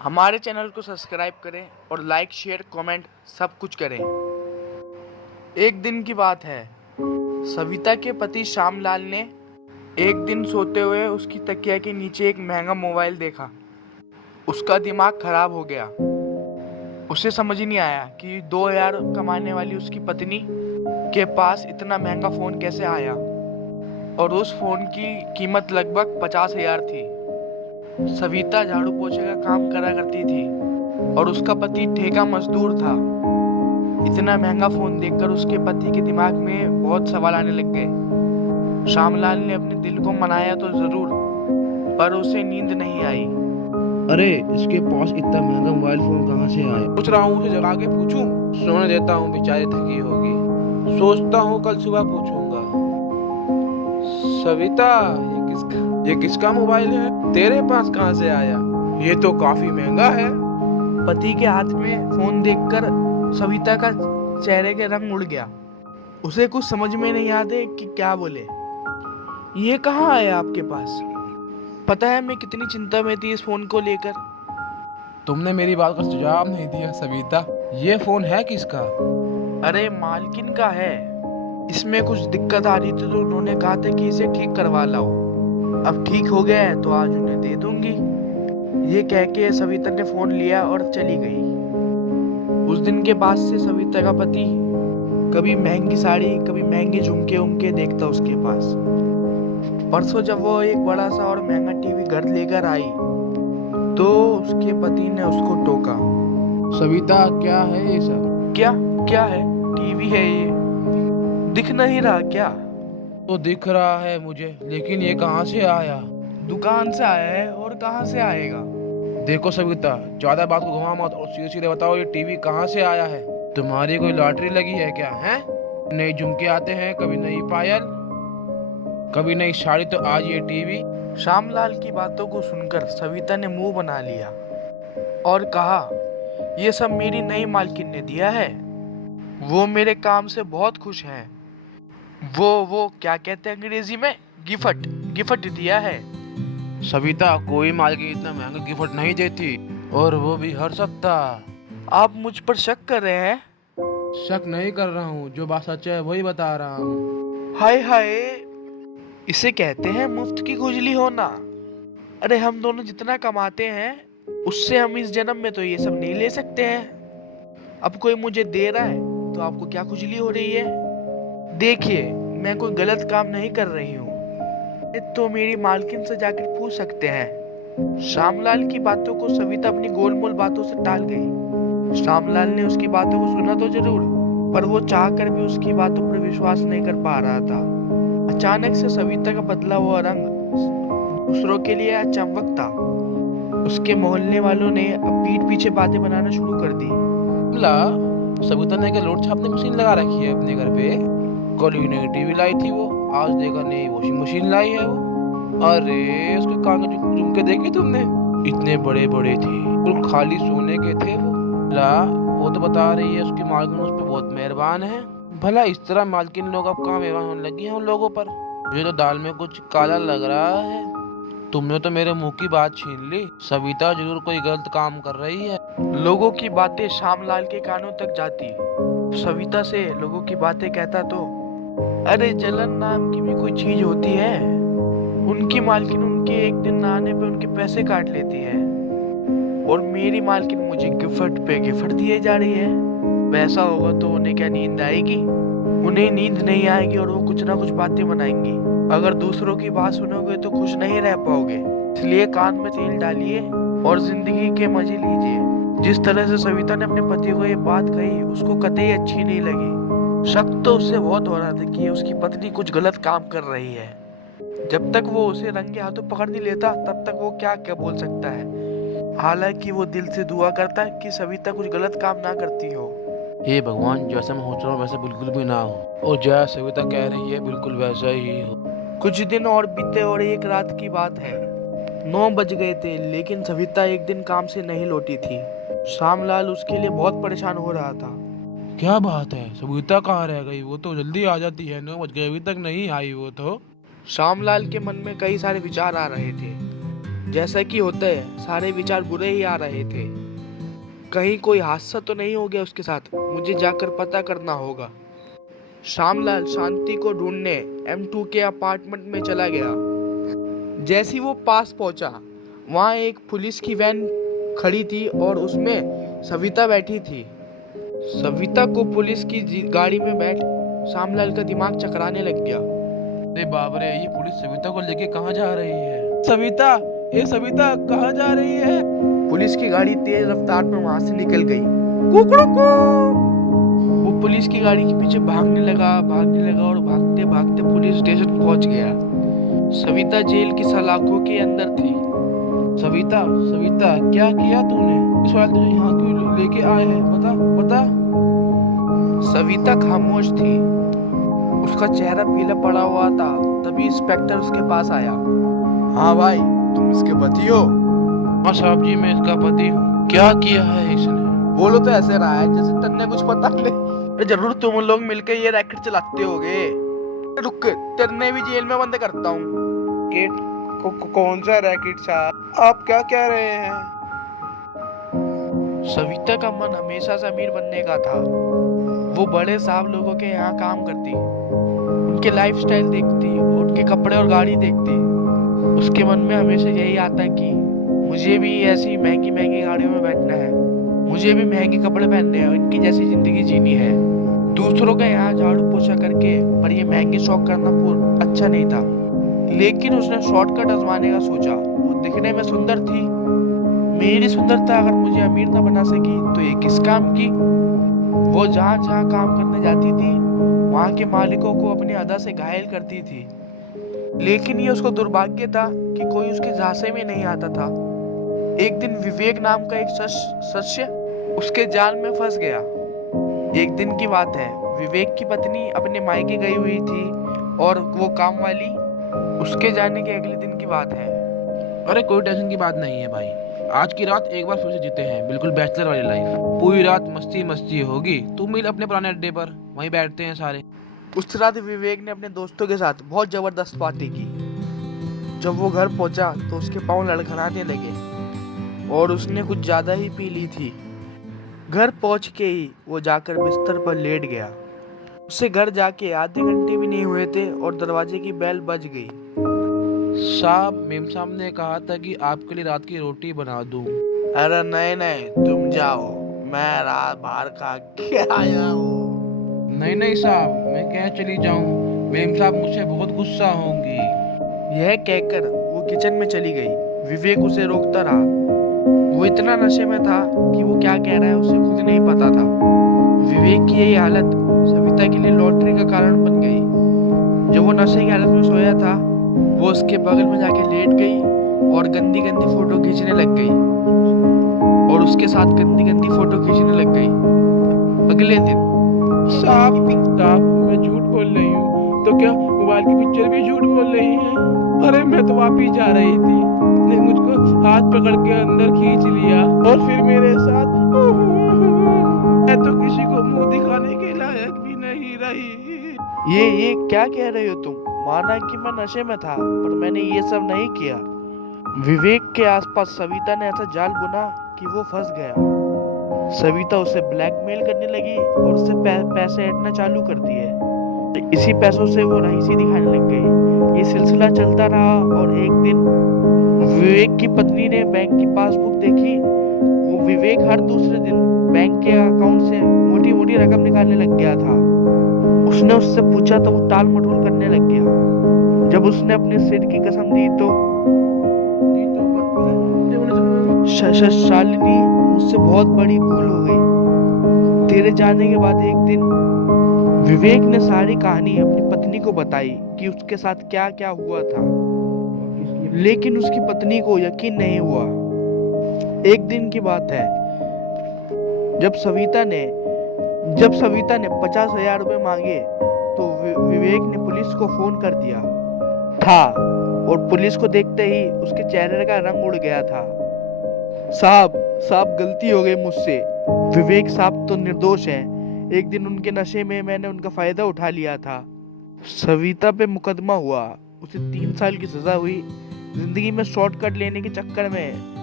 हमारे चैनल को सब्सक्राइब करें और लाइक शेयर कमेंट सब कुछ करें। एक दिन की बात है, सविता के पति श्यामलाल ने एक दिन सोते हुए उसकी तकिया के नीचे एक महंगा मोबाइल देखा। उसका दिमाग खराब हो गया। उसे समझ ही नहीं आया कि 2000 कमाने वाली उसकी पत्नी के पास इतना महंगा फ़ोन कैसे आया, और उस फ़ोन की कीमत लगभग 50,000 थी। सविता झाड़ू पोछे का काम करा करती थी और उसका पति ठेका मजदूर था। इतना महंगा फ़ोन देखकर उसके पति के दिमाग में बहुत सवाल आने लग गए। श्यामलाल ने अपने दिल को मनाया तो ज़रूर, पर उसे नींद नहीं आई। अरे इसके पास इतना महंगा मोबाइल फोन कहाँ से आया? सोच रहा हूँ उसे जगा के पूछूं। सोने देता हूँ, बेचारी थकी होगी। सोचता हूँ कल सुबह पूछूंगा। सविता, ये किसका मोबाइल है? तेरे पास कहाँ से आया? ये तो काफी महंगा है। पति के हाथ में फ़ोन देखकर सविता का चेहरे के रंग उड़ गया। उसे कुछ समझ में नहीं आते कि क्या बोले। ये कहाँ आया आपके पास? पता है मैं कितनी चिंता में थी इस फ़ोन को लेकर। तुमने मेरी बात का सुझाव नहीं दिया सविता। ये फोन है किसका? अरे मालकिन का है। इसमें कुछ दिक्कत आ रही थी तो उन्होंने कहा था कि इसे ठीक करवा लाओ। अब ठीक हो गया है तो आज उन्हें दे दूंगी। ये कह के सविता ने फ़ोन लिया और चली गई। उस दिन के बाद से सविता का पति कभी महंगी साड़ी कभी महंगे झुमके उमके देखता उसके पास। परसों जब वो एक बड़ा सा और महंगा टीवी घर लेकर आई तो उसके पति ने उसको टोका। सविता, क्या है ये सब? क्या क्या है? टीवी है ये, दिख नहीं रहा क्या? तो दिख रहा है मुझे, लेकिन ये कहाँ से आया? दुकान से आया है और कहाँ से आएगा? देखो सविता, ज्यादा बात को घुमा मत और सीधे सीधे बताओ ये टीवी कहाँ से आया है? तुम्हारी कोई लॉटरी लगी है क्या? है नई झुमके आते हैं, कभी नई पायल, कभी नई साड़ी, तो आज ये टीवी। श्यामलाल की बातों को सुनकर सविता ने मुंह बना लिया और कहा, ये सब मेरी नई मालकिन ने दिया है। वो मेरे काम से बहुत खुश हैं। वो क्या कहते हैं अंग्रेजी में? गिफ्ट दिया है। सविता, कोई मालकिन इतना महंगा गिफ्ट नहीं देती, और वो भी हर सप्ताह। आप मुझ पर शक कर रहे हैं? शक नहीं कर रहा हूँ, जो बात सच है वही बता रहा हूँ। हाय हाय, इसे कहते हैं मुफ्त की खुजली होना। अरे हम दोनों जितना कमाते हैं उससे हम इस जन्म में तो ये सब नहीं ले सकते हैं। अब कोई मुझे दे रहा है तो आपको क्या खुजली हो रही है? देखिए, मैं कोई गलत काम नहीं कर रही हूँ। तो मेरी मालकिन से जाकर पूछ सकते हैं। श्यामलाल की बातों को सविता अपनी गोलमोल बातों से टाल गई। श्यामलाल ने उसकी बातों को सुना तो जरूर, पर वो चाहकर भी उसकी बातों पर विश्वास नहीं कर पा रहा था। अचानक से सविता का बदला हुआ रंग दूसरों के लिए अचंभक था। उसके मोहल्ले वालों ने अब पीठ पीछे बातें बनाना शुरू कर दी। सविता ने क्या लोट छापने मशीन लगा रखी है अपने घर पे? कल ही नई टीवी लाई थी वो, आज देखा नई वॉशिंग मशीन लाई है वो। अरे उसके कान के झुमके देखे तुमने? इतने बड़े बड़े थे, बिल्कुल खाली सोने के थे वो तो बता रही है उसकी मालकिन उस पर बहुत मेहरबान है। भला इस तरह मालकिन लोग अब कहाँ मेहरबान होने लगी हैं उन लोगों पर? मुझे तो दाल में कुछ काला लग रहा है। तुमने तो मेरे मुंह की बात छीन ली। सविता जरूर कोई गलत काम कर रही है। लोगों की बातें श्यामलाल के कानों तक जाती। सविता से लोगों की बातें कहता तो अरे जलन नाम की भी कोई चीज होती है। उनकी मालकिन उनके एक दिन नहाने पे उनके पैसे काट लेती है, और मेरी मालकिन मुझे गिफ्ट पे गिफ्ट दिए जा रही है। वैसा होगा तो उन्हें क्या नींद आएगी? उन्हें नींद नहीं आएगी और वो कुछ ना कुछ बातें बनाएंगी। अगर दूसरों की बात सुनोगे तो खुश नहीं रह पाओगे। इसलिए कान में तेल डालिए और जिंदगी के मजे लीजिए। जिस तरह से सविता ने अपने पति को ये बात कही उसको कतई अच्छी नहीं लगी। शक तो उससे बहुत हो रहा था कि उसकी पत्नी कुछ गलत काम कर रही है। जब तक वो उसे रंगे हाथों पकड़ नहीं लेता तब तक वो क्या क्या बोल सकता है। हालांकि वो दिल से दुआ करता है कि सविता कुछ गलत काम ना करती हो। हे भगवान, जैसा मैं सोच रहा हूँ वैसा बिल्कुल भी ना हो, और जैसा सविता कह रही है बिल्कुल वैसा ही हो। कुछ दिन और बीते और एक रात की बात है। 9 बज गए थे, लेकिन सविता एक दिन काम से नहीं लौटी थी। श्यामलाल उसके लिए बहुत परेशान हो रहा था। क्या बात है, सविता कहाँ रह गई? वो तो जल्दी आ जाती है, 9 बज गए अभी तक नहीं आई वो तो। श्यामलाल के मन में कई सारे विचार आ रहे थे। जैसा कि होता है, सारे विचार बुरे ही आ रहे थे। कहीं कोई हादसा तो नहीं हो गया उसके साथ, मुझे जाकर पता करना होगा। श्यामलाल शांति को ढूंढने M2 के अपार्टमेंट में चला गया। जैसे ही वो पास पहुंचा, वहां एक पुलिस की वैन खड़ी थी और उसमें सविता बैठी थी। सविता को पुलिस की गाड़ी में बैठ श्यामलाल का दिमाग चकराने लग गया। अरे बाप रे, ये पुलिस सविता को लेके कहाँ जा रही है? सविता, ये सविता कहाँ जा रही है? पुलिस की गाड़ी तेज रफ्तार में वहां से निकल गई। कुकड़ुकू! वो पुलिस की गाड़ी के पीछे भागने लगा और भागते भागते पुलिस स्टेशन पहुंच गया। सविता जेल की सलाखों के अंदर थी। सविता, सविता, क्या किया तूने? इस वाले तुझे यहाँ क्यों लेके आए हैं? बता, बता। सविता खामोश थी। उसका चेहरा पीला पड़ा हुआ था। तभी इंस्पेक्टर उसके पास आया। हाँ भाई, तुम इसके पति हो? हाँ साहब जी, मैं इसका पति हूँ। क्या किया है इसने? बोलो तो ऐसे रहा है जैसे तन्ने कुछ पता नहीं। अरे जरूर तुम लोग मिलकर ये रैकेट चलाते होगे। रुक, तेरे भी जेल में बंद करता हूँ। कौन सा रैकेट साहब? आप क्या कह रहे हैं? सविता का मन हमेशा से अमीर बनने का था। वो बड़े साहब लोगों के यहाँ काम करती, उनके लाइफस्टाइल देखती, उनके कपड़े और गाड़ी देखती। उसके मन में हमेशा यही आता कि मुझे भी ऐसी महंगी महंगी गाड़ियों में बैठना है, मुझे भी महंगे कपड़े पहनने हैं, इनकी जैसी जिंदगी जीनी है। दूसरों के यहाँ झाड़ू पोछा करके पर ये महंगे शौक करना पूरा अच्छा नहीं था। लेकिन उसने शॉर्टकट आजमाने का सोचा। वो दिखने में सुंदर थी। मेरी सुंदरता अगर मुझे अमीर न बना सकी तो ये किस काम की। वो जहाँ जहाँ काम करने जाती थी, वहाँ के मालिकों को अपनी अदा से घायल करती थी। लेकिन ये उसको दुर्भाग्य था कि कोई उसके झांसे में नहीं आता था। एक दिन विवेक नाम का एक शिष्य उसके जाल में फंस गया। एक दिन की बात है, विवेक की पत्नी अपने मायके गई हुई थी और वो काम वाली उसके जाने के अगले दिन की बात है। अरे कोई टेंशन की बात नहीं है भाई। आज की रात एक बार फिर से जीते हैं, बिल्कुल बैचलर वाली लाइफ। पूरी रात मस्ती मस्ती होगी। तू मिल अपने पुराने अड्डे पर, वहीं बैठते हैं सारे। उस रात विवेक ने अपने दोस्तों के साथ बहुत जबरदस्त पार्टी की। जब वो घर पहुंचा तो उसके पाँव लड़खड़ाने लगे और उसने कुछ ज्यादा ही पी ली थी। घर पहुंच के ही वो जाकर बिस्तर पर लेट गया। उसे घर जाके आधे घंटे भी नहीं हुए थे और दरवाजे की बेल बज गई। साहब, मेम साहब ने कहा था कि आपके लिए रात की रोटी बना दूं। अरे नहीं, तुम जाओ, मैं रात बाहर खा के आया हूँ। नहीं साहब, मैं क्या चली जाऊं? मेम साहब मुझसे बहुत गुस्सा होंगी। यह कहकर वो किचन में चली गई। विवेक उसे रोकता रहा। वो इतना नशे में था कि वो क्या कह रहा है उसे खुद नहीं पता था। विवेक की यही हालत सविता के लिए लॉटरी का कारण बन गई। जब वो नशे की हालत में सोया था, वो उसके बगल में जाके लेट गई और गंदी गंदी फोटो खींचने लग गई और उसके साथ गंदी गंदी फोटो खींचने लग गई। अगले दिन साहब, मैं झूठ बोल रही हूँ तो क्या मोबाइल की पिक्चर भी झूठ बोल रही है? अरे मैं तो वापिस जा रही थी, ने मुझको हाथ पकड़ के अंदर खींच लिया और फिर मेरे साथ मैं तो किसी को मुंह दिखाने के लायक भी नहीं रही। ये क्या कह रहे हो तुम? माना कि मैं नशे में था, पर मैंने ये सब नहीं किया। विवेक के आसपास सविता ने ऐसा जाल बुना कि वो फंस गया। सविता उसे ब्लैकमेल करने लगी और उससे पैसे ऐंठना चालू कर दिए। इसी पैसों से वो रईसी दिखाने लग गई। ये सिलसिला चलता रहा और एक दिन विवेक की पत्नी ने बैंक की पासबुक देखी। वो विवेक हर दूसरे दिन बैंक के अकाउंट से मोटी मोटी रकम निकालने लग गया था। उसने उससे पूछा तो वो टाल मटोल करने लग गया। जब उसने अपने सिर की कसम दी तो शालिनी, मुझसे बहुत बड़ी भूल हो गई। तेरे जाने के बाद एक दिन विवेक ने सारी कहानी अपनी पत्नी को बताई कि उसके साथ क्या क्या हुआ था, लेकिन उसकी पत्नी को यकीन नहीं हुआ। एक दिन की बात है, जब सविता ने 50,000 रुपए मांगे तो विवेक ने पुलिस को फोन कर दिया था और पुलिस को देखते ही उसके चेहरे का रंग उड़ गया था। साहब गलती हो गई मुझसे। विवेक साहब तो निर्दोष है। एक दिन उनके नशे में मैंने उनका फायदा उठा लिया था। सविता पे मुकदमा हुआ, उसे 3 साल की सजा हुई। जिंदगी में शॉर्टकट लेने के चक्कर में